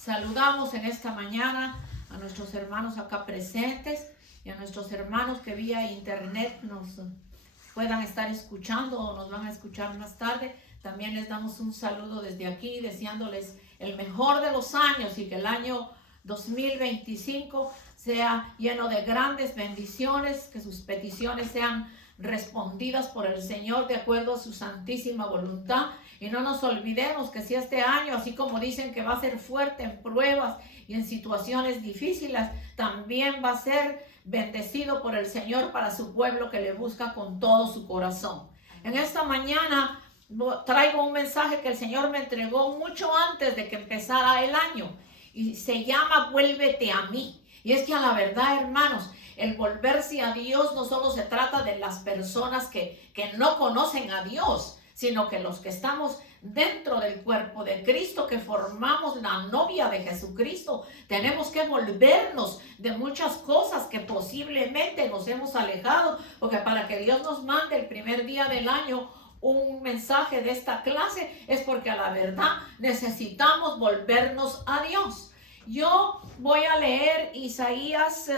Saludamos en esta mañana a nuestros hermanos acá presentes y a nuestros hermanos que vía internet nos puedan estar escuchando o nos van a escuchar más tarde. También les damos un saludo desde aquí, deseándoles el mejor de los años y que el año 2025 sea lleno de grandes bendiciones, que sus peticiones sean respondidas por el Señor de acuerdo a su santísima voluntad. Y no nos olvidemos que si este año, así como dicen que va a ser fuerte en pruebas y en situaciones difíciles, también va a ser bendecido por el Señor para su pueblo que le busca con todo su corazón. En esta mañana traigo un mensaje que el Señor me entregó mucho antes de que empezara el año y se llama Vuélvete a mí. Y es que a la verdad, hermanos, el volverse a Dios no solo se trata de las personas que no conocen a Dios, sino que los que estamos dentro del cuerpo de Cristo, que formamos la novia de Jesucristo, tenemos que volvernos de muchas cosas que posiblemente nos hemos alejado, porque para que Dios nos mande el primer día del año un mensaje de esta clase es porque a la verdad necesitamos volvernos a Dios. Yo voy a leer Isaías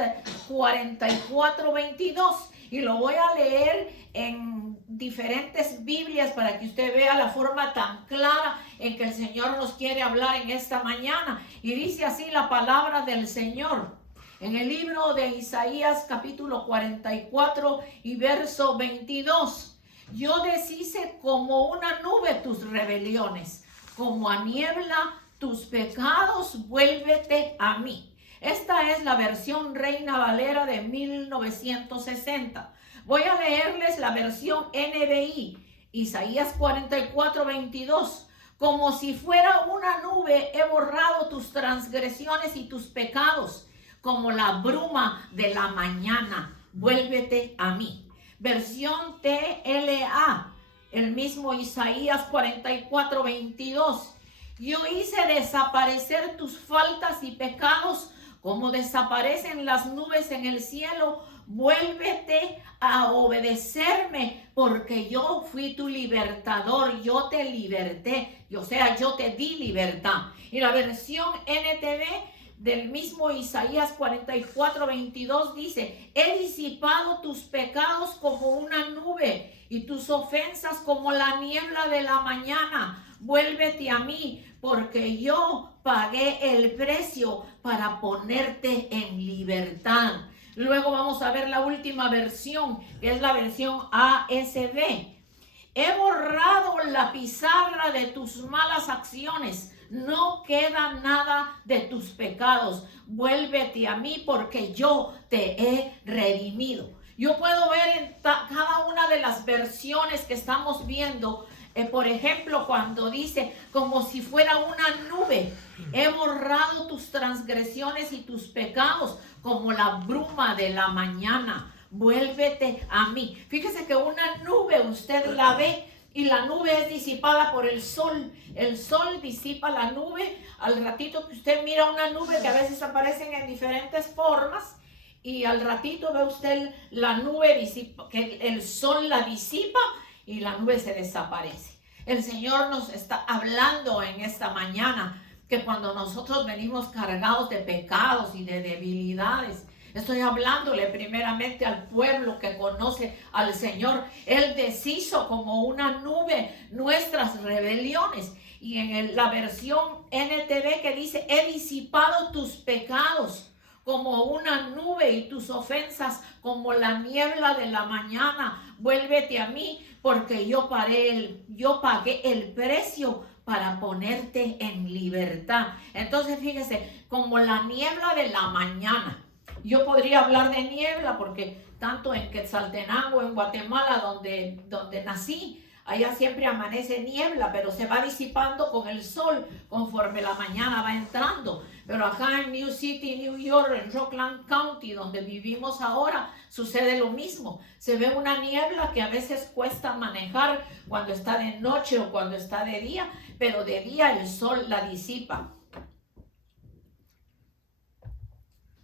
44:22 y lo voy a leer en diferentes Biblias para que usted vea la forma tan clara en que el Señor nos quiere hablar en esta mañana. Y dice así la palabra del Señor en el libro de Isaías capítulo 44 y verso 22. Yo deshice como una nube tus rebeliones, como a niebla tus pecados, vuélvete a mí. Esta es la versión Reina Valera de 1960. Voy a leerles la versión NBI, Isaías 44:22. Como si fuera una nube he borrado tus transgresiones y tus pecados, como la bruma de la mañana, vuélvete a mí. Versión TLA, el mismo Isaías 44:22. Yo hice desaparecer tus faltas y pecados como desaparecen las nubes en el cielo. Vuélvete a obedecerme porque yo fui tu libertador, yo te liberté, o sea, yo te di libertad. Y la versión NTV del mismo Isaías 44:22 dice: he disipado tus pecados como una nube y tus ofensas como la niebla de la mañana. Vuélvete a mí, porque yo pagué el precio para ponerte en libertad. Luego vamos a ver la última versión, que es la versión ASB. He borrado la pizarra de tus malas acciones. No queda nada de tus pecados. Vuélvete a mí porque yo te he redimido. Yo puedo ver en cada una de las versiones que estamos viendo, por ejemplo, cuando dice como si fuera una nube, he borrado tus transgresiones y tus pecados como la bruma de la mañana. Vuélvete a mí. Fíjese que una nube usted la ve y la nube es disipada por el sol. El sol disipa la nube. Al ratito que usted mira una nube que a veces aparecen en diferentes formas, y al ratito ve usted la nube que el sol la disipa y la nube se desaparece. El Señor nos está hablando en esta mañana que cuando nosotros venimos cargados de pecados y de debilidades, estoy hablándole primeramente al pueblo que conoce al Señor. Él deshizo como una nube nuestras rebeliones. Y en la versión NTV que dice: he disipado tus pecados como una nube y tus ofensas como la niebla de la mañana. Vuélvete a mí porque yo pagué el precio para ponerte en libertad. Entonces fíjese, como la niebla de la mañana. Yo podría hablar de niebla porque tanto en Quetzaltenango, en Guatemala, donde nací, allá siempre amanece niebla, pero se va disipando con el sol conforme la mañana va entrando. Pero acá en New City, New York, en Rockland County, donde vivimos ahora, sucede lo mismo. Se ve una niebla que a veces cuesta manejar cuando está de noche o cuando está de día, pero de día el sol la disipa.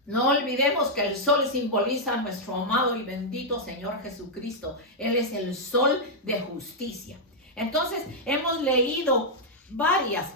No olvidemos que el sol simboliza a nuestro amado y bendito Señor Jesucristo. Él es el sol de justicia. Entonces, hemos leído varias.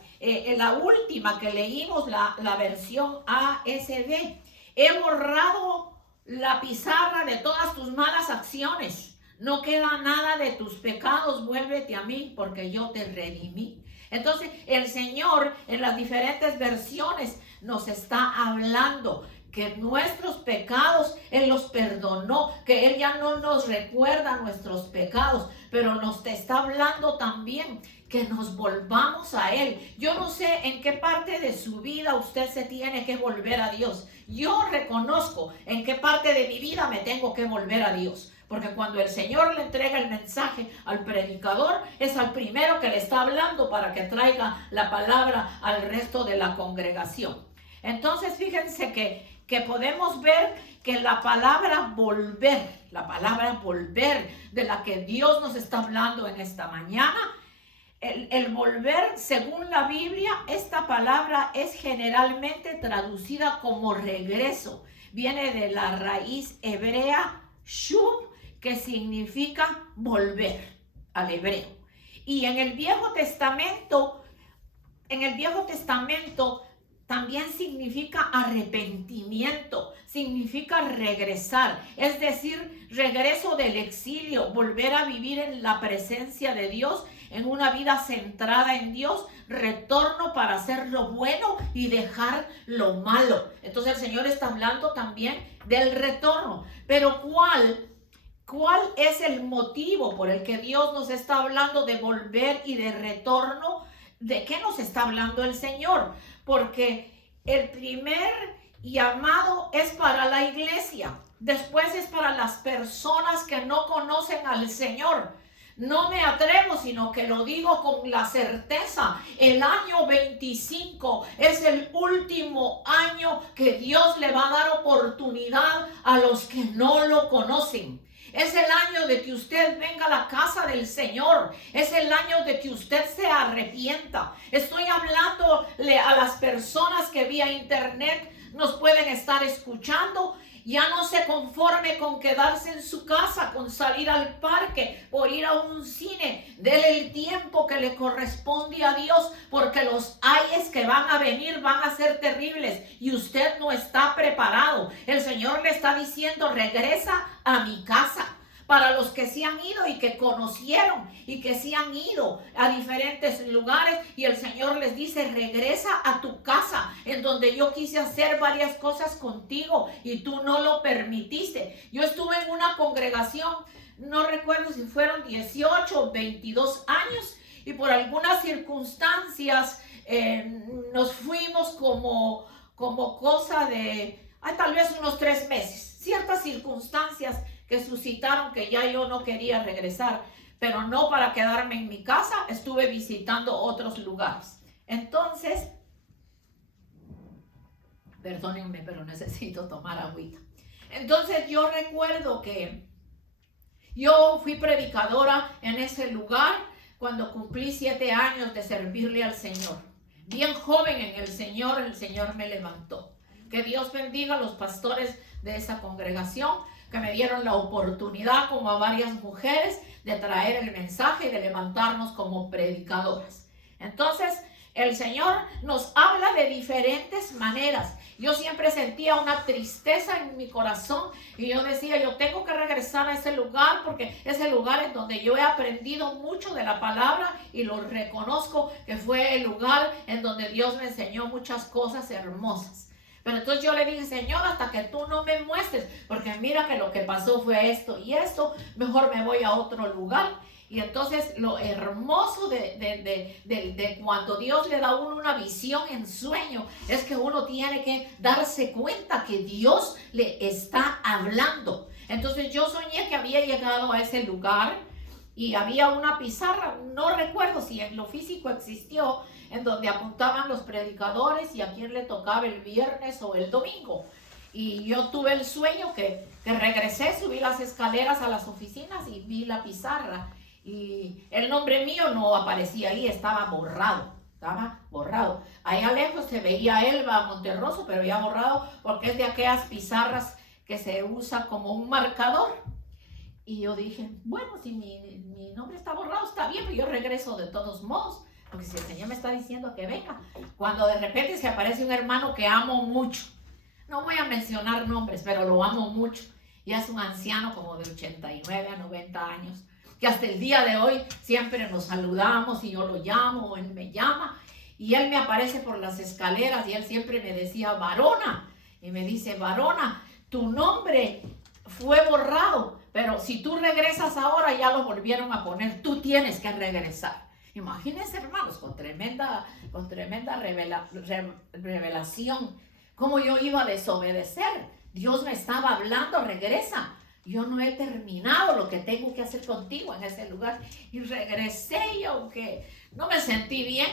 la última que leímos, la versión ASB. He borrado la pizarra de todas tus malas acciones. No queda nada de tus pecados. Vuélvete a mí porque yo te redimí. Entonces el Señor en las diferentes versiones nos está hablando que nuestros pecados Él los perdonó, que Él ya no nos recuerda nuestros pecados, pero nos está hablando también que nos volvamos a Él. Yo no sé en qué parte de su vida usted se tiene que volver a Dios. Yo reconozco en qué parte de mi vida me tengo que volver a Dios. Porque cuando el Señor le entrega el mensaje al predicador, es al primero que le está hablando para que traiga la palabra al resto de la congregación. Entonces fíjense que podemos ver que la palabra volver de la que Dios nos está hablando en esta mañana, el volver, según la Biblia, esta palabra es generalmente traducida como regreso. Viene de la raíz hebrea shub, que significa volver al hebreo. Y en el Viejo Testamento también significa arrepentimiento, significa regresar, es decir, regreso del exilio, volver a vivir en la presencia de Dios, en una vida centrada en Dios, retorno para hacer lo bueno y dejar lo malo. Entonces el Señor está hablando también del retorno. Pero ¿cuál es el motivo por el que Dios nos está hablando de volver y de retorno? ¿De qué nos está hablando el Señor? Porque el primer llamado es para la iglesia. Después es para las personas que no conocen al Señor. No me atrevo, sino que lo digo con la certeza. El año 25 es el último año que Dios le va a dar oportunidad a los que no lo conocen. Es el año de que usted venga a la casa del Señor. Es el año de que usted se arrepienta. Estoy hablándole a las personas que vía internet nos pueden estar escuchando. Ya no se conforme con quedarse en su casa, con salir al parque o ir a un cine. Dele el tiempo que le corresponde a Dios, porque los ayes que van a venir van a ser terribles y usted no está preparado. El Señor le está diciendo: regresa a mi casa. Para los que se han ido y que conocieron y que se han ido a diferentes lugares, y el Señor les dice: regresa a tu casa, en donde yo quise hacer varias cosas contigo y tú no lo permitiste. Yo estuve en una congregación, no recuerdo si fueron 18 o 22 años, y por algunas circunstancias nos fuimos como cosa de tal vez unos 3 meses. Ciertas circunstancias que suscitaron que ya yo no quería regresar, pero no para quedarme en mi casa. Estuve visitando otros lugares. Entonces, perdónenme, pero necesito tomar agüita. Entonces yo recuerdo que yo fui predicadora en ese lugar cuando cumplí 7 años de servirle al Señor. Bien joven en el Señor me levantó. Que Dios bendiga a los pastores de esa congregación que me dieron la oportunidad, como a varias mujeres, de traer el mensaje y de levantarnos como predicadoras. Entonces, el Señor nos habla de diferentes maneras. Yo siempre sentía una tristeza en mi corazón y yo decía: yo tengo que regresar a ese lugar, porque es el lugar en donde yo he aprendido mucho de la palabra y lo reconozco que fue el lugar en donde Dios me enseñó muchas cosas hermosas. Pero entonces yo le dije: Señor, hasta que tú no me muestres, porque mira que lo que pasó fue esto y esto, mejor me voy a otro lugar. Y entonces lo hermoso de cuando Dios le da a uno una visión en sueño, es que uno tiene que darse cuenta que Dios le está hablando. Entonces yo soñé que había llegado a ese lugar y había una pizarra, no recuerdo si en lo físico existió, en donde apuntaban los predicadores y a quién le tocaba el viernes o el domingo. Y yo tuve el sueño que regresé, subí las escaleras a las oficinas y vi la pizarra. Y el nombre mío no aparecía ahí, estaba borrado. Allá lejos se veía Elba Monterroso, pero ya borrado, porque es de aquellas pizarras que se usa como un marcador. Y yo dije: bueno, si mi nombre está borrado, está bien, pero yo regreso de todos modos. Porque si el Señor me está diciendo que venga, cuando de repente se aparece un hermano que amo mucho, no voy a mencionar nombres, pero lo amo mucho, y es un anciano como de 89 a 90 años, que hasta el día de hoy siempre nos saludamos y yo lo llamo o él me llama, y él me aparece por las escaleras y él siempre me decía, varona, y me dice, varona, tu nombre fue borrado, pero si tú regresas ahora ya lo volvieron a poner, tú tienes que regresar. Imagínense, hermanos, con tremenda revelación, cómo yo iba a desobedecer. Dios me estaba hablando, regresa. Yo no he terminado lo que tengo que hacer contigo en ese lugar. Y regresé, y aunque no me sentí bien,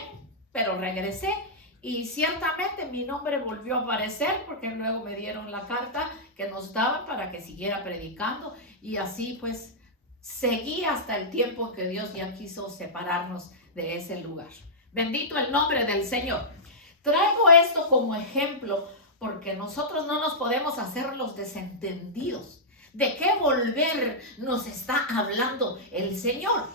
pero regresé. Y ciertamente mi nombre volvió a aparecer porque luego me dieron la carta que nos daban para que siguiera predicando. Y así pues seguí hasta el tiempo que Dios ya quiso separarnos de ese lugar. Bendito el nombre del Señor. Traigo esto como ejemplo porque nosotros no nos podemos hacer los desentendidos. ¿De qué volver nos está hablando el Señor?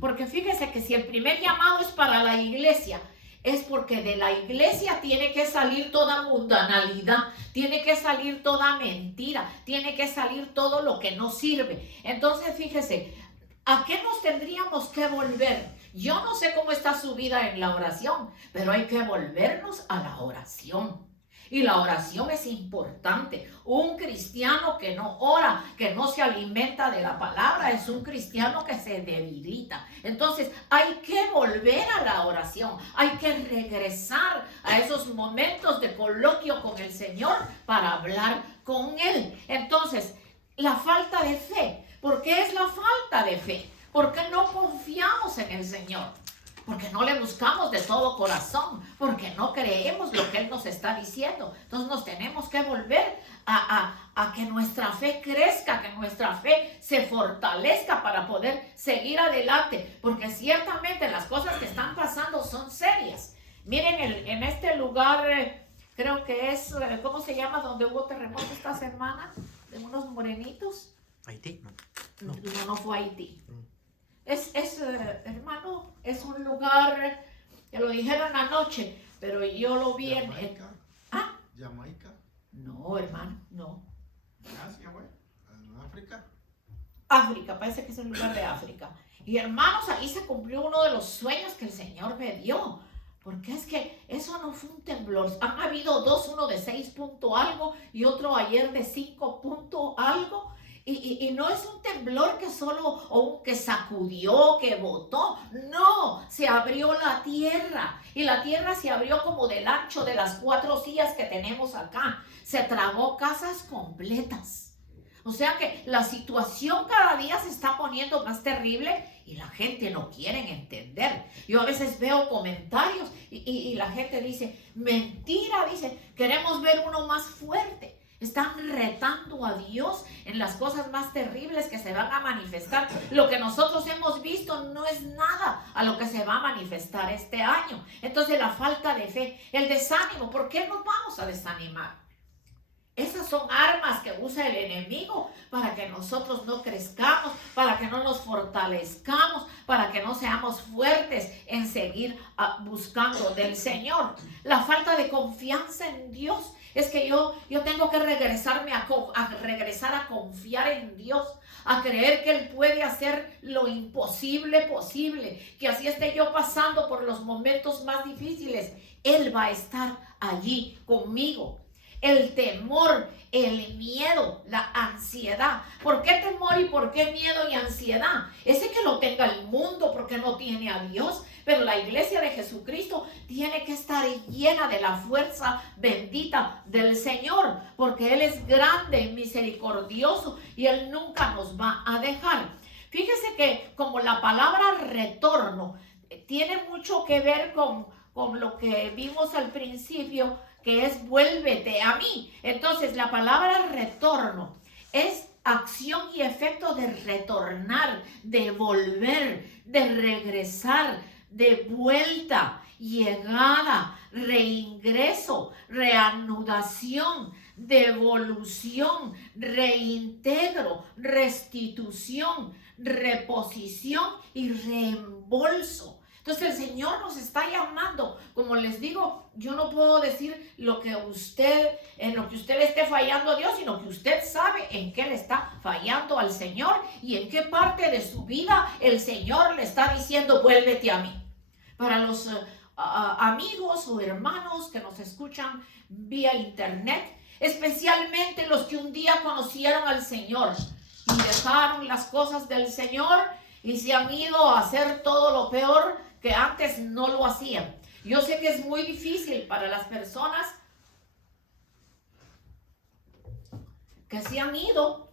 Porque fíjese que si el primer llamado es para la iglesia, es porque de la iglesia tiene que salir toda mundanalidad, tiene que salir toda mentira, tiene que salir todo lo que no sirve. Entonces fíjese, ¿a qué nos tendríamos que volver? Yo no sé cómo está su vida en la oración, pero hay que volvernos a la oración. Y la oración es importante. Un cristiano que no ora, que no se alimenta de la palabra, es un cristiano que se debilita. Entonces hay que volver a la oración. Hay que regresar a esos momentos de coloquio con el Señor para hablar con Él. Entonces, la falta de fe. ¿Por qué es la falta de fe? Porque no confiamos en el Señor. Porque no le buscamos de todo corazón, porque no creemos lo que Él nos está diciendo. Entonces nos tenemos que volver a que nuestra fe crezca, que nuestra fe se fortalezca para poder seguir adelante, porque ciertamente las cosas que están pasando son serias. Miren, en este lugar, creo que es, ¿cómo se llama? Donde hubo terremoto esta semana, de unos morenitos. Haití, No fue Haití. Hermano, es un lugar, que lo dijeron anoche, pero yo lo vi en... ¿Ah? Jamaica. No, hermano, no. Asia, güey. En África. África, parece que es un lugar de África. Y hermanos, ahí se cumplió uno de los sueños que el Señor me dio. Porque es que eso no fue un temblor. Han habido dos, uno de 6 punto algo y otro ayer de 5 punto algo. Y no es un temblor que solo, o que sacudió, que botó. No, se abrió la tierra. Y la tierra se abrió como del ancho de las 4 sillas que tenemos acá. Se tragó casas completas. O sea que la situación cada día se está poniendo más terrible y la gente no quiere entender. Yo a veces veo comentarios y la gente dice, mentira, dice, queremos ver uno más fuerte. Están retando a Dios en las cosas más terribles que se van a manifestar. Lo que nosotros hemos visto no es nada a lo que se va a manifestar este año. Entonces la falta de fe, el desánimo, ¿por qué nos vamos a desanimar? Esas son armas que usa el enemigo para que nosotros no crezcamos, para que no nos fortalezcamos, para que no seamos fuertes en seguir buscando del Señor. La falta de confianza en Dios. Es que yo tengo que regresar a confiar en Dios, a creer que Él puede hacer lo imposible posible, que así esté yo pasando por los momentos más difíciles, Él va a estar allí conmigo. El temor, el miedo, la ansiedad. ¿Por qué temor y por qué miedo y ansiedad? Ese que lo tenga el mundo porque no tiene a Dios. Pero la iglesia de Jesucristo tiene que estar llena de la fuerza bendita del Señor, porque Él es grande y misericordioso y Él nunca nos va a dejar. Fíjese que como la palabra retorno tiene mucho que ver con lo que vimos al principio, que es vuélvete a mí. Entonces la palabra retorno es acción y efecto de retornar, de volver, de regresar, de vuelta, llegada, reingreso, reanudación, devolución, reintegro, restitución, reposición y reembolso. Entonces el Señor nos está llamando. Como les digo, yo no puedo decir lo que usted, en lo que usted le esté fallando a Dios, sino que usted sabe en qué le está fallando al Señor y en qué parte de su vida el Señor le está diciendo, vuélvete a mí. Para los amigos o hermanos que nos escuchan vía internet, especialmente los que un día conocieron al Señor y dejaron las cosas del Señor y se han ido a hacer todo lo peor que antes no lo hacían. Yo sé que es muy difícil para las personas que se han ido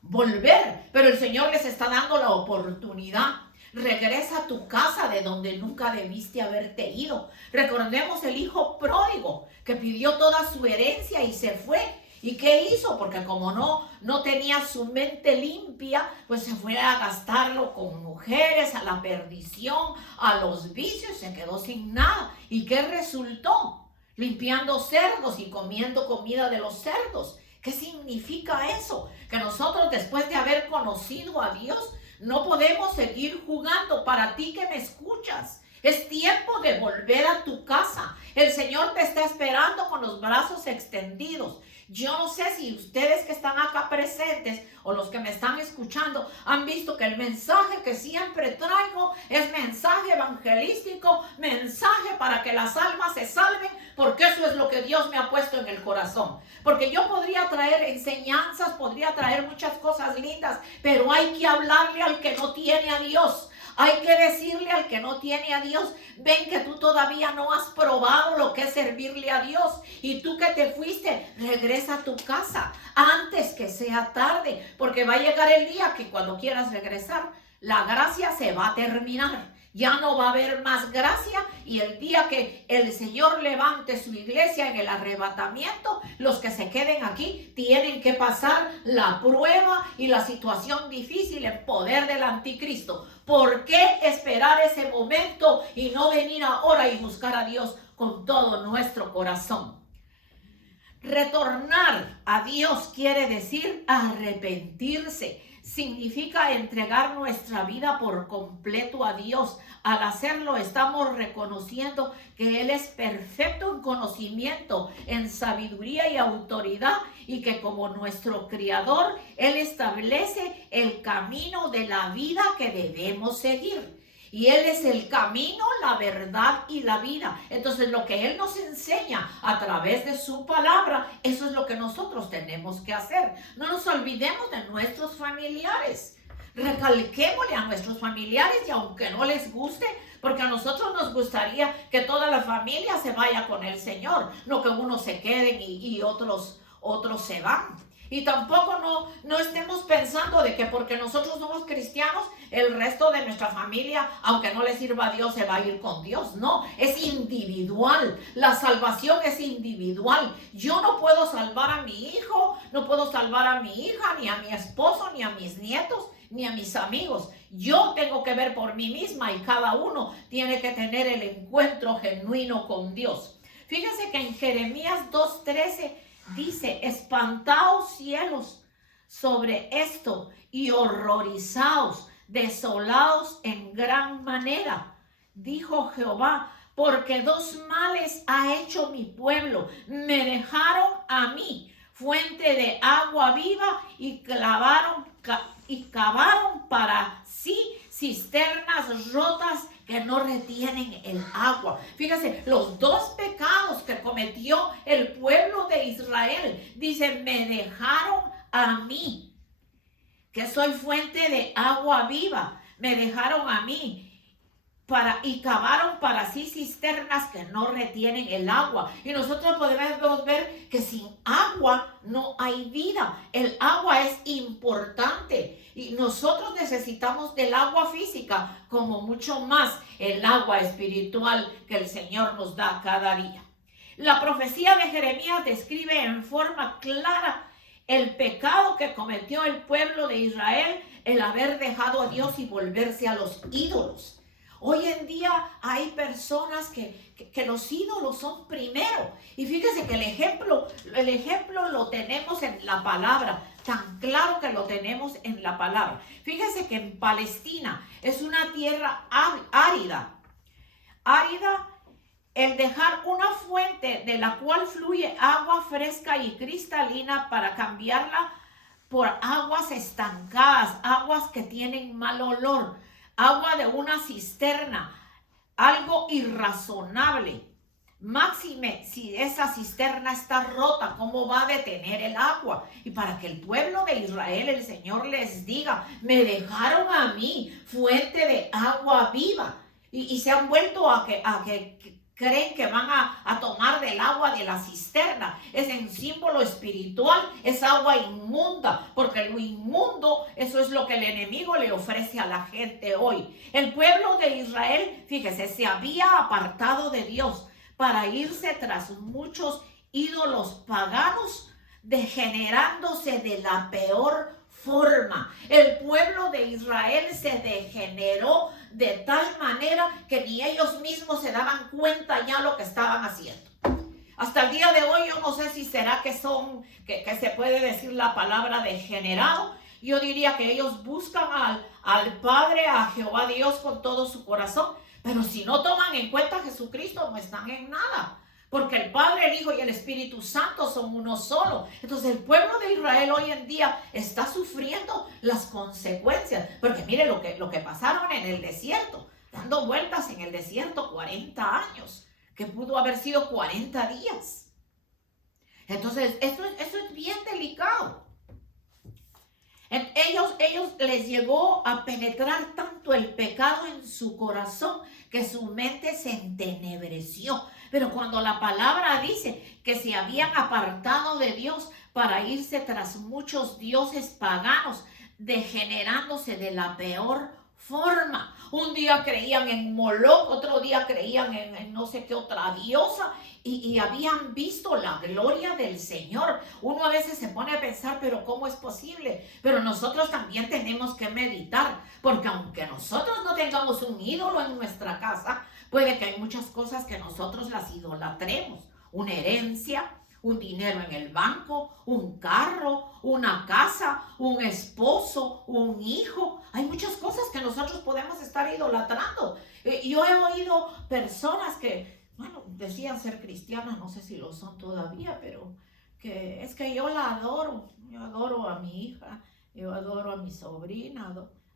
volver, pero el Señor les está dando la oportunidad. Regresa a tu casa de donde nunca debiste haberte ido. Recordemos el hijo pródigo que pidió toda su herencia y se fue. ¿Y qué hizo? Porque como no tenía su mente limpia, pues se fue a gastarlo con mujeres, a la perdición, a los vicios, se quedó sin nada. ¿Y qué resultó? Limpiando cerdos y comiendo comida de los cerdos. ¿Qué significa eso? Que nosotros, después de haber conocido a Dios, no podemos seguir jugando. Para ti que me escuchas, es tiempo de volver a tu casa. El Señor te está esperando con los brazos extendidos. Yo no sé si ustedes que están acá presentes o los que me están escuchando han visto que el mensaje que siempre traigo es mensaje evangelístico, mensaje para que las almas se salven, porque eso es lo que Dios me ha puesto en el corazón. Porque yo podría traer enseñanzas, podría traer muchas cosas lindas, pero hay que hablarle al que no tiene a Dios. Hay que decirle al que no tiene a Dios, ven que tú todavía no has probado lo que es servirle a Dios. Y tú que te fuiste, regresa a tu casa antes que sea tarde, porque va a llegar el día que cuando quieras regresar, la gracia se va a terminar. Ya no va a haber más gracia y el día que el Señor levante su iglesia en el arrebatamiento, los que se queden aquí tienen que pasar la prueba y la situación difícil en poder del anticristo. ¿Por qué esperar ese momento y no venir ahora y buscar a Dios con todo nuestro corazón? Retornar a Dios quiere decir arrepentirse. Significa entregar nuestra vida por completo a Dios. Al hacerlo estamos reconociendo que Él es perfecto en conocimiento, en sabiduría y autoridad, y que como nuestro Creador, Él establece el camino de la vida que debemos seguir. Y Él es el camino, la verdad y la vida. Entonces lo que Él nos enseña a través de su palabra, eso es lo que nosotros tenemos que hacer. No nos olvidemos de nuestros familiares. Recalquémosle a nuestros familiares y aunque no les guste, porque a nosotros nos gustaría que toda la familia se vaya con el Señor, no que unos se queden y otros se van. Y tampoco no estemos pensando de que porque nosotros somos cristianos, el resto de nuestra familia, aunque no le sirva a Dios, se va a ir con Dios. No, es individual. La salvación es individual. Yo no puedo salvar a mi hijo, no puedo salvar a mi hija, ni a mi esposo, ni a mis nietos, ni a mis amigos. Yo tengo que ver por mí misma y cada uno tiene que tener el encuentro genuino con Dios. Fíjense que en Jeremías 2:13 dice, espantaos cielos sobre esto y horrorizaos, desolaos en gran manera, dijo Jehová, porque dos males ha hecho mi pueblo. Me dejaron a mí, fuente de agua viva, y cavaron para sí cisternas rotas que no retienen el agua. Fíjense, los dos pecados que cometió el pueblo de Israel. Dice, me dejaron a mí, que soy fuente de agua viva. Me dejaron a mí y cavaron para sí cisternas que no retienen el agua. Y nosotros podemos ver que sin agua no hay vida. El agua es importante y nosotros necesitamos del agua física como mucho más el agua espiritual que el Señor nos da cada día. La profecía de Jeremías describe en forma clara el pecado que cometió el pueblo de Israel, el haber dejado a Dios y volverse a los ídolos. Hoy en día hay personas que los ídolos son primero. Y fíjese que el ejemplo lo tenemos en la palabra. tan claro que lo tenemos en la palabra. Fíjese que en Palestina es una tierra árida. Árida, el dejar una fuente de la cual fluye agua fresca y cristalina para cambiarla por aguas estancadas, aguas que tienen mal olor, agua de una cisterna, algo irrazonable. Máxime, si esa cisterna está rota, ¿cómo va a detener el agua? Y para que el pueblo de Israel, el Señor les diga, me dejaron a mí fuente de agua viva. Y se han vuelto a que creen que van a tomar del agua de la cisterna. Es en símbolo espiritual, es agua inmunda, porque lo inmundo, eso es lo que el enemigo le ofrece a la gente hoy. El pueblo de Israel, fíjese, se había apartado de Dios para irse tras muchos ídolos paganos, degenerándose de la peor forma. El pueblo de Israel se degeneró de tal manera que ni ellos mismos se daban cuenta ya lo que estaban haciendo. Hasta el día de hoy yo no sé si será que se puede decir la palabra degenerado. Yo diría que ellos buscan al Padre, a Jehová Dios con todo su corazón, pero si no toman en cuenta a Jesucristo no están en nada. Porque el Padre, el Hijo y el Espíritu Santo son uno solo. Entonces el pueblo de Israel hoy en día está sufriendo las consecuencias. Porque mire lo que pasaron en el desierto, dando vueltas en el desierto 40 años, que pudo haber sido 40 días. Entonces esto es bien delicado. Ellos les llegó a penetrar tanto el pecado en su corazón que su mente se entenebreció. Pero cuando la palabra dice que se habían apartado de Dios para irse tras muchos dioses paganos, degenerándose de la peor forma. Un día creían en Moloch, otro día creían en no sé qué otra diosa y habían visto la gloria del Señor. Uno a veces se pone a pensar, pero ¿cómo es posible? Pero nosotros también tenemos que meditar, porque aunque nosotros no tengamos un ídolo en nuestra casa, puede que hay muchas cosas que nosotros las idolatremos. Una herencia, un dinero en el banco, un carro, una casa, un esposo, un hijo. Hay muchas cosas que nosotros podemos estar idolatrando. Yo he oído personas que, bueno, decían ser cristianas, no sé si lo son todavía, pero que es que yo la adoro. Yo adoro a mi hija, yo adoro a mi sobrina,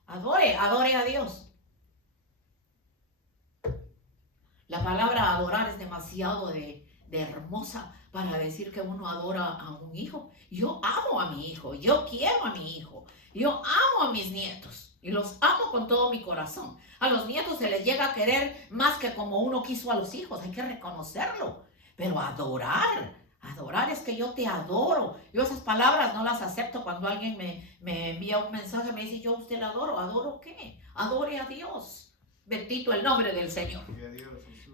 adore a Dios. La palabra adorar es demasiado de hermosa para decir que uno adora a un hijo. Yo amo a mi hijo, yo quiero a mi hijo, yo amo a mis nietos y los amo con todo mi corazón. A los nietos se les llega a querer más que como uno quiso a los hijos, hay que reconocerlo. Pero adorar es que yo te adoro. Yo esas palabras no las acepto cuando alguien me envía un mensaje, me dice yo a usted la adoro. ¿Adoro qué? Adore a Dios. Bendito el nombre del Señor.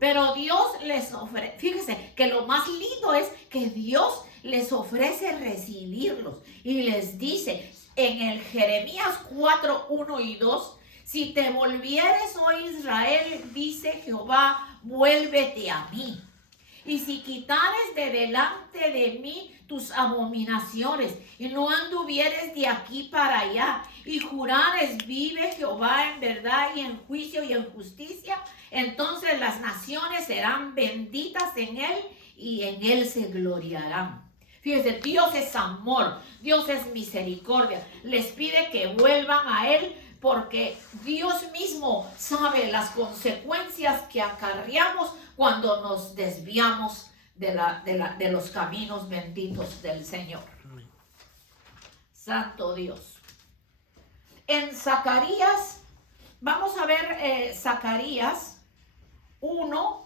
Pero Dios les ofrece, fíjese que lo más lindo es que Dios les ofrece recibirlos y les dice en el Jeremías 4, 1 y 2, si te volvieres, oh Israel, dice Jehová, vuélvete a mí. Y si quitares de delante de mí tus abominaciones y no anduvieres de aquí para allá y jurares, vive Jehová en verdad y en juicio y en justicia, entonces las naciones serán benditas en él y en él se gloriarán. Fíjese, Dios es amor, Dios es misericordia. Les pide que vuelvan a él porque Dios mismo sabe las consecuencias que acarreamos cuando nos desviamos de los caminos benditos del Señor. Santo Dios. En Zacarías, vamos a ver Zacarías 1,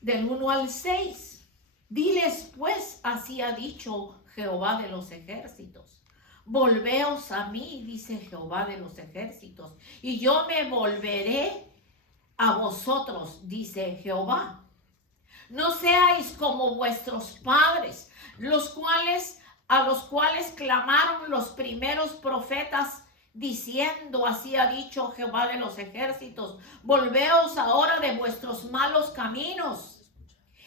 del 1 al 6. Diles pues, así ha dicho Jehová de los ejércitos. Volveos a mí, dice Jehová de los ejércitos, y yo me volveré a vosotros, dice Jehová. No seáis como vuestros padres, a los cuales clamaron los primeros profetas, diciendo, así ha dicho Jehová de los ejércitos, volveos ahora de vuestros malos caminos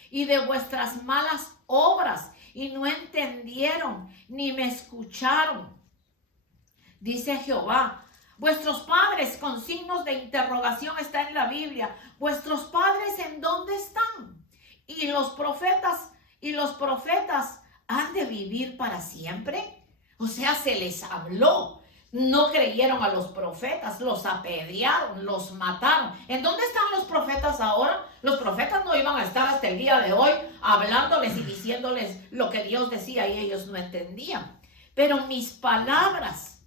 y de vuestras malas obras, y no entendieron ni me escucharon. dice Jehová. Vuestros padres, con signos de interrogación está en la Biblia. ¿Vuestros padres en dónde están? Y los profetas han de vivir para siempre. O sea, se les habló. No creyeron a los profetas, los apedrearon, los mataron. ¿En dónde están los profetas ahora? Los profetas no iban a estar hasta el día de hoy hablándoles y diciéndoles lo que Dios decía y ellos no entendían. Pero mis palabras,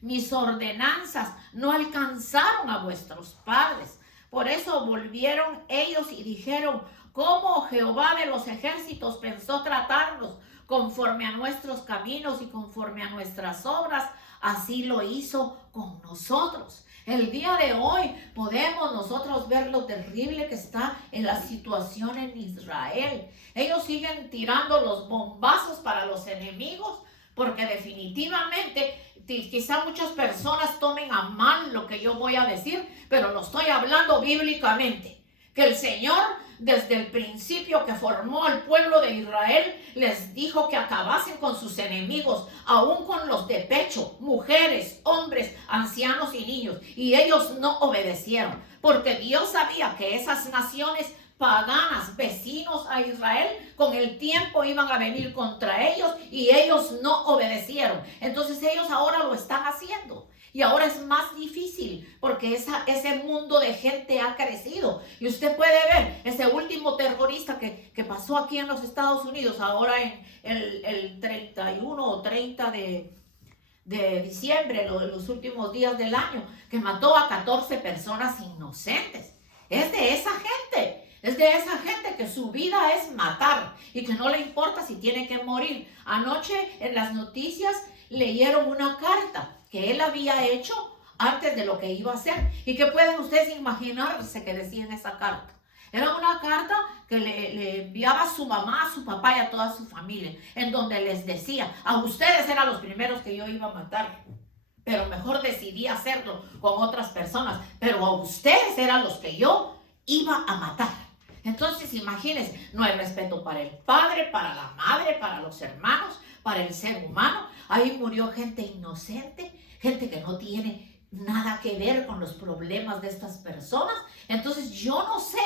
mis ordenanzas no alcanzaron a vuestros padres. Por eso volvieron ellos y dijeron: ¿cómo Jehová de los ejércitos pensó tratarnos? Conforme a nuestros caminos y conforme a nuestras obras, así lo hizo con nosotros. El día de hoy podemos nosotros ver lo terrible que está en la situación en Israel. Ellos siguen tirando los bombazos para los enemigos, porque definitivamente quizá muchas personas tomen a mal lo que yo voy a decir, pero lo estoy hablando bíblicamente. Que el Señor, desde el principio que formó al pueblo de Israel, les dijo que acabasen con sus enemigos, aún con los de pecho, mujeres, hombres, ancianos y niños. Y ellos no obedecieron, porque Dios sabía que esas naciones paganas, vecinos a Israel, con el tiempo iban a venir contra ellos y ellos no obedecieron. Entonces ellos ahora lo están haciendo. Y ahora es más difícil porque ese mundo de gente ha crecido. Y usted puede ver ese último terrorista que pasó aquí en los Estados Unidos, ahora en el 31 o 30 de diciembre, los últimos días del año, que mató a 14 personas inocentes. Es de esa gente. Es de esa gente que su vida es matar y que no le importa si tiene que morir. Anoche en las noticias leyeron una carta que él había hecho antes de lo que iba a hacer. ¿Y qué pueden ustedes imaginarse que decía en esa carta? Era una carta que le enviaba a su mamá, a su papá y a toda su familia, en donde les decía: a ustedes eran los primeros que yo iba a matar, pero mejor decidí hacerlo con otras personas, pero a ustedes eran los que yo iba a matar. Entonces, imagínense, no hay respeto para el padre, para la madre, para los hermanos, para el ser humano. Ahí murió gente inocente, gente que no tiene nada que ver con los problemas de estas personas. Entonces, yo no sé,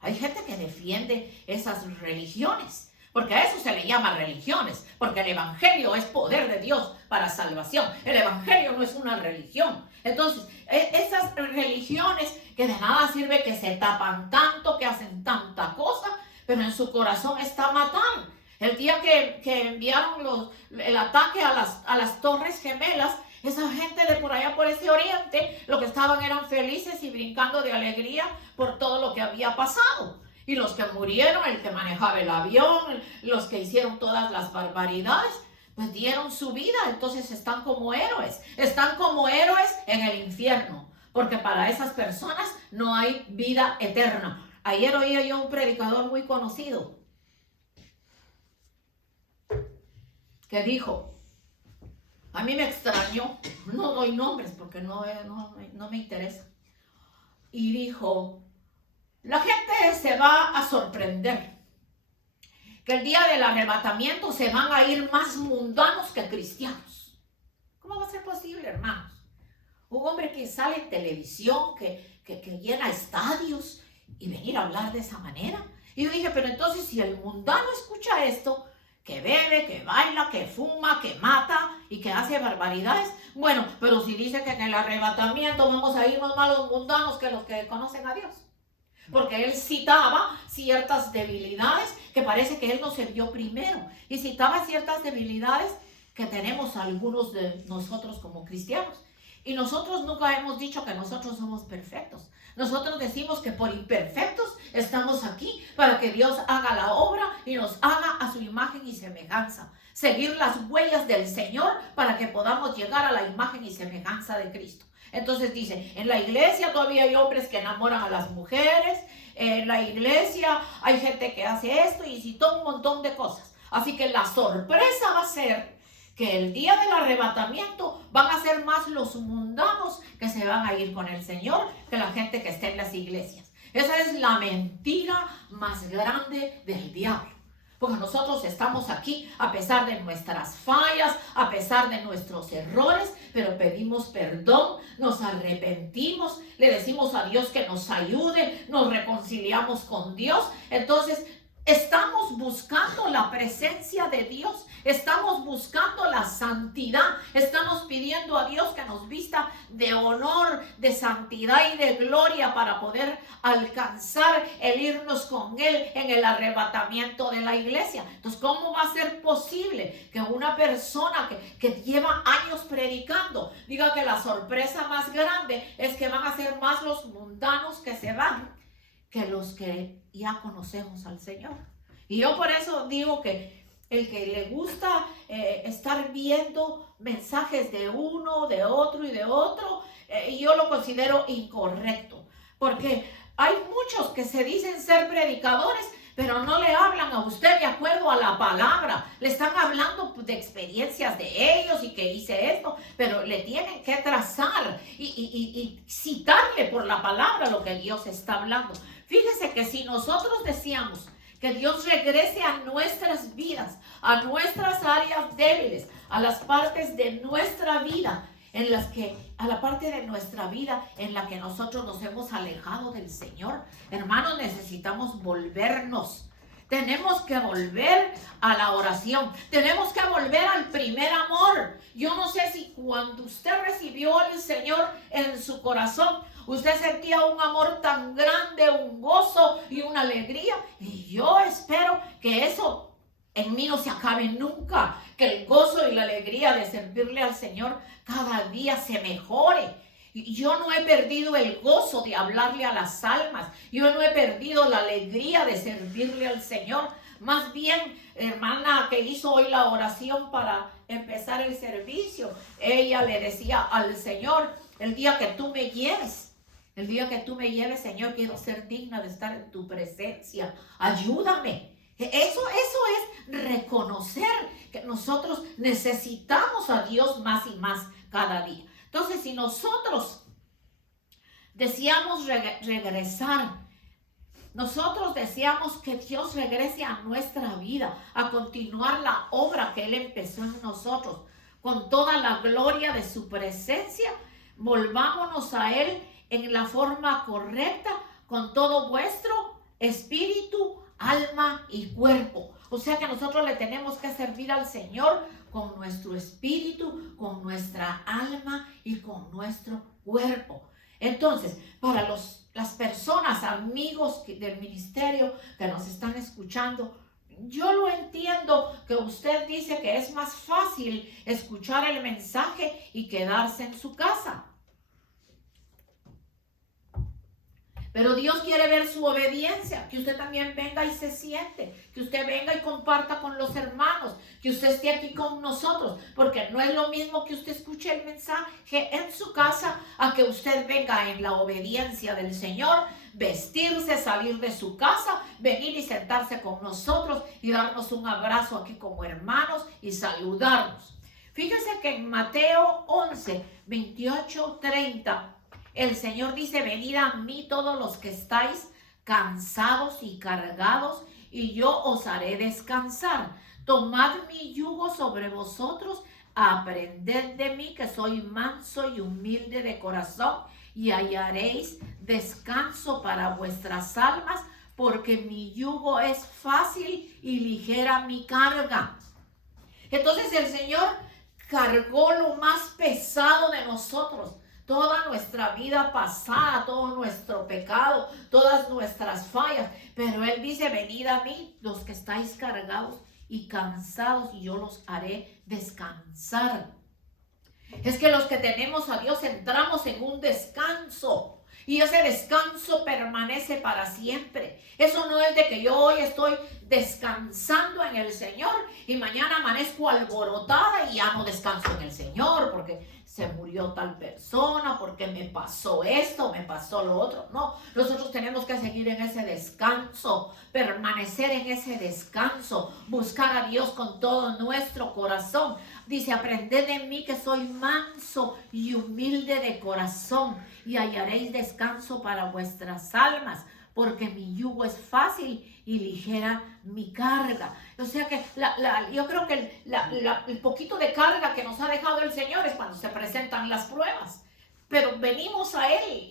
hay gente que defiende esas religiones, porque a eso se le llama religiones, porque el evangelio es poder de Dios para salvación. El evangelio no es una religión. Entonces, esas religiones que de nada sirve, que se tapan tanto, que hacen tanta cosa, pero en su corazón está matar. El día que enviaron el ataque a las Torres Gemelas, esa gente de por allá, por ese oriente, lo que estaban eran felices y brincando de alegría por todo lo que había pasado. Y los que murieron, el que manejaba el avión, los que hicieron todas las barbaridades, pues dieron su vida. Entonces están como héroes en el infierno, porque para esas personas no hay vida eterna. Ayer oía yo un predicador muy conocido que dijo, a mí me extrañó, no doy nombres porque no me interesa, y dijo: la gente se va a sorprender que el día del arrebatamiento se van a ir más mundanos que cristianos. ¿Cómo va a ser posible, hermanos? Un hombre que sale en televisión, que llena estadios, y venir a hablar de esa manera. Y yo dije, pero entonces si el mundano escucha esto, que bebe, que baila, que fuma, que mata y que hace barbaridades, bueno, pero si dice que en el arrebatamiento vamos a irnos más los mundanos que los que conocen a Dios. Porque él citaba ciertas debilidades que parece que él nos envió primero. Y citaba ciertas debilidades que tenemos algunos de nosotros como cristianos. Y nosotros nunca hemos dicho que nosotros somos perfectos. Nosotros decimos que por imperfectos estamos aquí para que Dios haga la obra y nos haga a su imagen y semejanza. Seguir las huellas del Señor para que podamos llegar a la imagen y semejanza de Cristo. Entonces dice, en la iglesia todavía hay hombres que enamoran a las mujeres, en la iglesia hay gente que hace esto y citó un montón de cosas. Así que la sorpresa va a ser que el día del arrebatamiento van a ser más los mundanos que se van a ir con el Señor que la gente que está en las iglesias. Esa es la mentira más grande del diablo. Porque nosotros estamos aquí a pesar de nuestras fallas, a pesar de nuestros errores, pero pedimos perdón, nos arrepentimos, le decimos a Dios que nos ayude, nos reconciliamos con Dios. Entonces, estamos buscando la presencia de Dios, estamos buscando la santidad, estamos pidiendo a Dios que nos vista de honor, de santidad y de gloria para poder alcanzar el irnos con Él en el arrebatamiento de la iglesia. Entonces, ¿cómo va a ser posible que una persona que lleva años predicando diga que la sorpresa más grande es que van a ser más los mundanos que se van que los que ya conocemos al Señor? Y yo por eso digo que el que le gusta estar viendo mensajes de uno, de otro y de otro, yo lo considero incorrecto. Porque hay muchos que se dicen ser predicadores, pero no le hablan a usted de acuerdo a la palabra. Le están hablando de experiencias de ellos y que hice esto, pero le tienen que trazar y citarle por la palabra lo que Dios está hablando. Fíjese que si nosotros decíamos que Dios regrese a nuestras vidas, a nuestras áreas débiles, a las partes de nuestra vida, a la parte de nuestra vida en la que nosotros nos hemos alejado del Señor, hermanos, necesitamos volvernos. Tenemos que volver a la oración. Tenemos que volver al primer amor. Yo no sé si cuando usted recibió al Señor en su corazón, usted sentía un amor tan grande, un gozo y una alegría. Y yo espero que eso en mí no se acabe nunca. Que el gozo y la alegría de servirle al Señor cada día se mejore. Yo no he perdido el gozo de hablarle a las almas. Yo no he perdido la alegría de servirle al Señor. Más bien, hermana que hizo hoy la oración para empezar el servicio, ella le decía al Señor, el día que tú me lleves, Señor, quiero ser digna de estar en tu presencia. Ayúdame. Eso es reconocer que nosotros necesitamos a Dios más y más cada día. Entonces, si nosotros deseamos regresar, nosotros deseamos que Dios regrese a nuestra vida, a continuar la obra que Él empezó en nosotros, con toda la gloria de su presencia, volvámonos a Él en la forma correcta, con todo vuestro espíritu, alma y cuerpo. O sea que nosotros le tenemos que servir al Señor con nuestro espíritu, con nuestra alma y con nuestro cuerpo. Entonces, para las personas, amigos del ministerio que nos están escuchando, yo lo entiendo que usted dice que es más fácil escuchar el mensaje y quedarse en su casa. Pero Dios quiere ver su obediencia, que usted también venga y se siente, que usted venga y comparta con los hermanos, que usted esté aquí con nosotros, porque no es lo mismo que usted escuche el mensaje en su casa a que usted venga en la obediencia del Señor, vestirse, salir de su casa, venir y sentarse con nosotros y darnos un abrazo aquí como hermanos y saludarnos. Fíjese que en Mateo 11, 28, 30, el Señor dice, venid a mí todos los que estáis cansados y cargados, y yo os haré descansar. Tomad mi yugo sobre vosotros, aprended de mí, que soy manso y humilde de corazón, y hallaréis descanso para vuestras almas, porque mi yugo es fácil y ligera mi carga. Entonces el Señor cargó lo más pesado de nosotros. Toda nuestra vida pasada, todo nuestro pecado, todas nuestras fallas. Pero Él dice, venid a mí los que estáis cargados y cansados y yo los haré descansar. Es que los que tenemos a Dios entramos en un descanso. Y ese descanso permanece para siempre. Eso no es de que yo hoy estoy descansando en el Señor y mañana amanezco alborotada y ya no descanso en el Señor porque se murió tal persona, porque me pasó esto, me pasó lo otro. No, nosotros tenemos que seguir en ese descanso, permanecer en ese descanso, buscar a Dios con todo nuestro corazón. Dice, aprended de mí que soy manso y humilde de corazón y hallaréis descanso para vuestras almas, porque mi yugo es fácil y ligera mi carga. O sea que yo creo que el poquito de carga que nos ha dejado el Señor es cuando se presentan las pruebas. Pero venimos a Él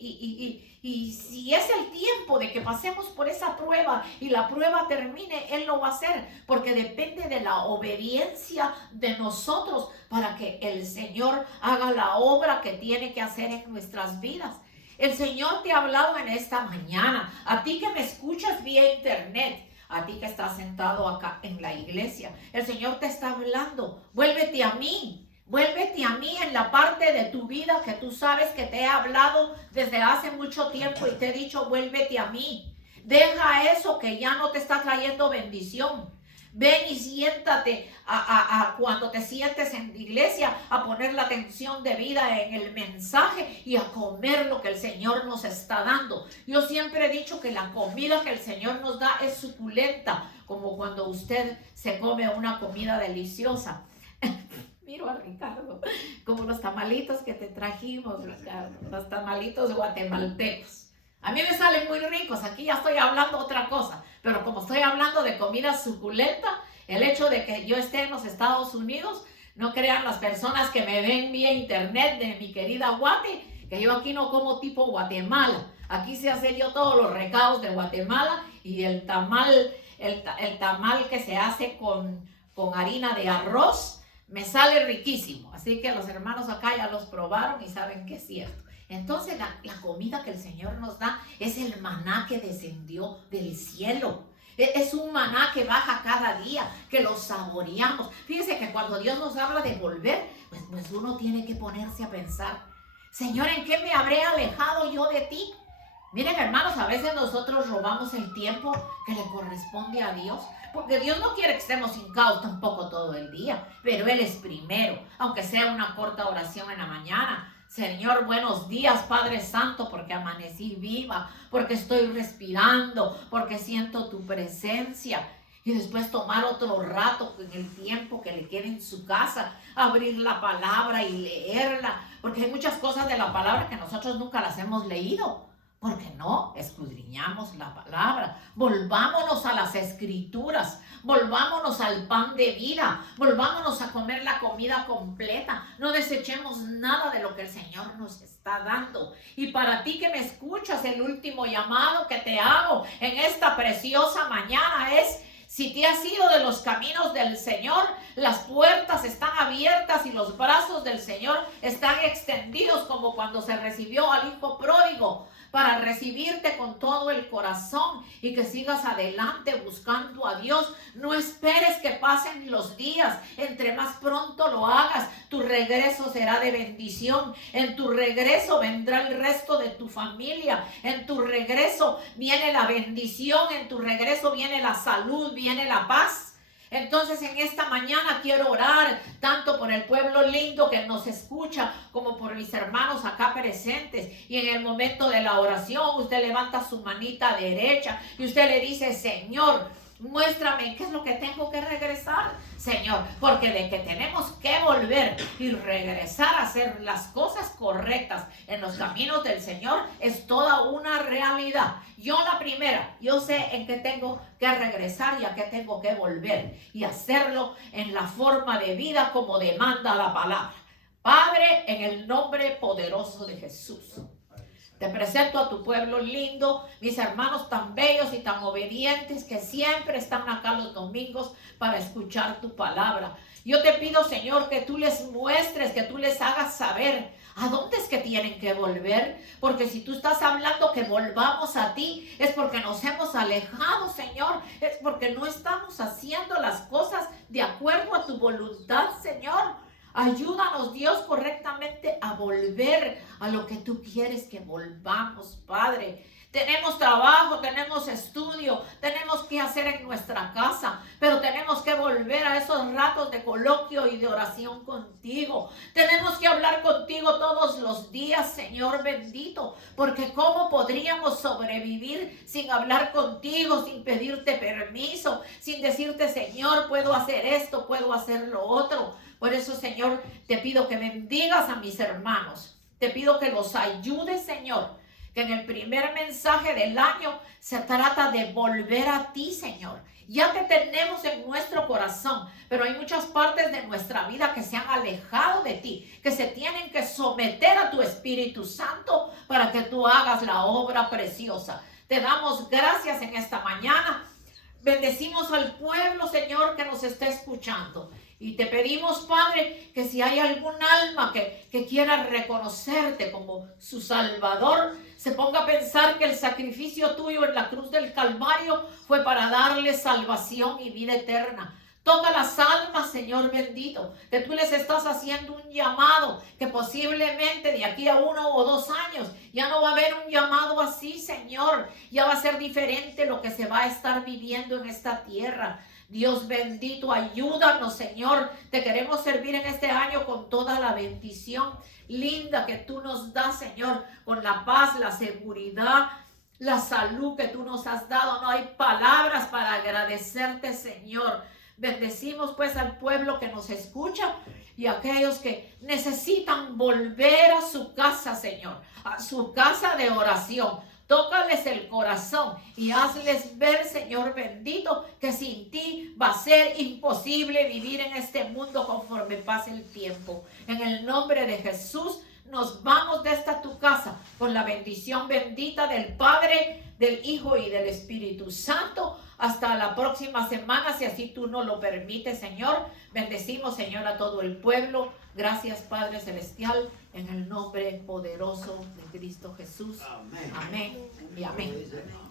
y si es el tiempo de que pasemos por esa prueba y la prueba termine, Él lo va a hacer, porque depende de la obediencia de nosotros para que el Señor haga la obra que tiene que hacer en nuestras vidas. El Señor te ha hablado en esta mañana, a ti que me escuchas vía internet, a ti que estás sentado acá en la iglesia. El Señor te está hablando, vuélvete a mí. Vuélvete a mí en la parte de tu vida que tú sabes que te he hablado desde hace mucho tiempo y te he dicho, vuélvete a mí. Deja eso que ya no te está trayendo bendición. Ven y siéntate cuando te sientes en la iglesia a poner la atención debida en el mensaje y a comer lo que el Señor nos está dando. Yo siempre he dicho que la comida que el Señor nos da es suculenta, como cuando usted se come una comida deliciosa. Miro a Ricardo, como los tamalitos que te trajimos, Ricardo, los tamalitos guatemaltecos. A mí me salen muy ricos, aquí ya estoy hablando otra cosa, pero como estoy hablando de comida suculenta, el hecho de que yo esté en los Estados Unidos, no crean las personas que me ven vía internet de mi querida Guate, que yo aquí no como tipo Guatemala. Aquí se hace yo todos los recados de Guatemala y el tamal que se hace con harina de arroz, me sale riquísimo. Así que los hermanos acá ya los probaron y saben que es cierto. Entonces la comida que el Señor nos da es el maná que descendió del cielo. Es un maná que baja cada día, que lo saboreamos. Fíjense que cuando Dios nos habla de volver, pues uno tiene que ponerse a pensar, Señor, ¿en qué me habré alejado yo de ti? Miren, hermanos, a veces nosotros robamos el tiempo que le corresponde a Dios, porque Dios no quiere que estemos hincados tampoco todo el día, pero Él es primero, aunque sea una corta oración en la mañana. Señor, buenos días, Padre Santo, porque amanecí viva, porque estoy respirando, porque siento tu presencia. Y después tomar otro rato en el tiempo que le quede en su casa, abrir la palabra y leerla, porque hay muchas cosas de la palabra que nosotros nunca las hemos leído. Porque no escudriñamos la palabra. Volvámonos a las escrituras, volvámonos al pan de vida, volvámonos a comer la comida completa. No desechemos nada de lo que el Señor nos está dando. Y para ti que me escuchas, el último llamado que te hago en esta preciosa mañana es: si te has ido de los caminos del Señor, las puertas están abiertas y los brazos del Señor están extendidos, como cuando se recibió al hijo pródigo, para recibirte con todo el corazón y que sigas adelante buscando a Dios. No esperes que pasen los días. Entre más pronto lo hagas, tu regreso será de bendición. En tu regreso vendrá el resto de tu familia. En tu regreso viene la bendición. En tu regreso viene la salud, viene la paz. Entonces en esta mañana quiero orar tanto por el pueblo lindo que nos escucha como por mis hermanos acá presentes. Y en el momento de la oración usted levanta su manita derecha y usted le dice: Señor, muéstrame qué es lo que tengo que regresar, Señor, porque de que tenemos que volver y regresar a hacer las cosas correctas en los caminos del Señor es toda una realidad. Yo la primera, yo sé en qué tengo que regresar y a qué tengo que volver y hacerlo en la forma de vida como demanda la palabra. Padre, en el nombre poderoso de Jesús, te presento a tu pueblo lindo, mis hermanos tan bellos y tan obedientes que siempre están acá los domingos para escuchar tu palabra. Yo te pido, Señor, que tú les muestres, que tú les hagas saber a dónde es que tienen que volver. Porque si tú estás hablando que volvamos a ti, es porque nos hemos alejado, Señor. Es porque no estamos haciendo las cosas de acuerdo a tu voluntad, Señor. Ayúdanos, Dios, correctamente a volver a lo que tú quieres que volvamos, Padre. Tenemos trabajo, tenemos estudio, tenemos que hacer en nuestra casa, pero tenemos que volver a esos ratos de coloquio y de oración contigo. Tenemos que hablar contigo todos los días, Señor bendito, porque ¿cómo podríamos sobrevivir sin hablar contigo, sin pedirte permiso, sin decirte: Señor, puedo hacer esto, puedo hacer lo otro? Por eso, Señor, te pido que bendigas a mis hermanos. Te pido que los ayudes, Señor. que en el primer mensaje del año se trata de volver a ti, Señor. Ya te tenemos en nuestro corazón, pero hay muchas partes de nuestra vida que se han alejado de ti, que se tienen que someter a tu Espíritu Santo para que tú hagas la obra preciosa. Te damos gracias en esta mañana. Bendecimos al pueblo, Señor, que nos está escuchando. Y te pedimos, Padre, que si hay algún alma que quiera reconocerte como su Salvador, se ponga a pensar que el sacrificio tuyo en la cruz del Calvario fue para darle salvación y vida eterna. Toca las almas, Señor bendito, que tú les estás haciendo un llamado, que posiblemente de aquí a 1 o 2 años ya no va a haber un llamado así, Señor. Ya va a ser diferente lo que se va a estar viviendo en esta tierra. Dios bendito, ayúdanos, Señor. Te queremos servir en este año con toda la bendición linda que tú nos das, Señor, con la paz, la seguridad, la salud que tú nos has dado. No hay palabras para agradecerte, Señor. Bendecimos pues al pueblo que nos escucha y a aquellos que necesitan volver a su casa, Señor, a su casa de oración. Tócales el corazón y hazles ver, Señor bendito, que sin ti va a ser imposible vivir en este mundo conforme pase el tiempo. En el nombre de Jesús nos vamos de esta tu casa con la bendición bendita del Padre, del Hijo y del Espíritu Santo. Hasta la próxima semana, si así tú nos lo permites, Señor. Bendecimos, Señor, a todo el pueblo. Gracias, Padre Celestial, en el nombre poderoso de Cristo Jesús. Amén y amén.